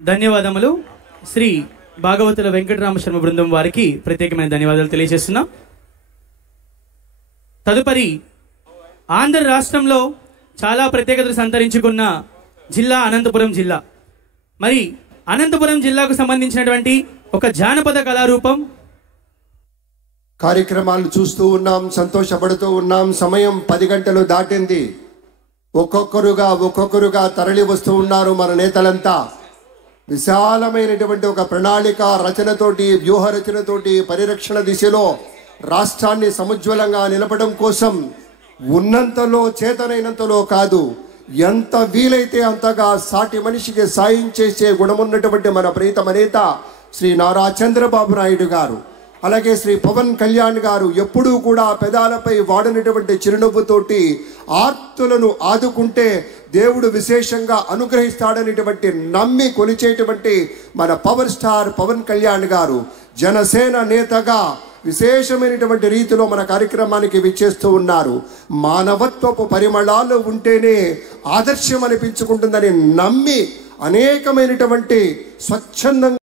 ధన్యవాదములు. శ్రీ భాగవతుల వెంకటరామ శర్మ బృందం వారికి ప్రత్యేకమైన ధన్యవాదాలు తెలియజేస్తున్నాం. తదుపరి ఆంధ్ర రాష్ట్రంలో చాలా ప్రత్యేకతలు సంతరించుకున్న జిల్లా అనంతపురం జిల్లా. మరి అనంతపురం జిల్లాకు సంబంధించినటువంటి ఒక జానపద కళారూపం. కార్యక్రమాలు చూస్తూ ఉన్నాం, సంతోషపడుతూ ఉన్నాం. సమయం 10 గంటలు దాటింది. ఒక్కొక్కరుగా తరలి వస్తూ ఉన్నారు మన నేతలంతా. విశాలమైనటువంటి ఒక ప్రణాళిక రచనతోటి, వ్యూహ రచనతోటి పరిరక్షణ దిశలో రాష్ట్రాన్ని సముజ్వలంగా నిలపడం కోసం ఉన్నంతలో, చేతనైనంతలో కాదు, ఎంత వీలైతే అంతగా సాటి మనిషికి సాయం చేసే గుణమున్నటువంటి మన ప్రీతమ నేత శ్రీ నారా చంద్రబాబు నాయుడు గారు, అలాగే శ్రీ పవన్ కళ్యాణ్ గారు ఎప్పుడూ కూడా పెదాలపై వాడినటువంటి చిరునవ్వుతోటి ఆర్తులను ఆదుకుంటే దేవుడు విశేషంగా అనుగ్రహిస్తాడనేటువంటి నమ్మి కొలిచేటువంటి మన పవర్ స్టార్ పవన్ కళ్యాణ్ గారు జనసేన నేతగా విశేషమైనటువంటి రీతిలో మన కార్యక్రమానికి విచ్చేస్తూ ఉన్నారు. మానవత్వపు పరిమళాలు ఉంటేనే ఆదర్శం అనిపించుకుంటుందని నమ్మి అనేకమైనటువంటి స్వచ్ఛందంగా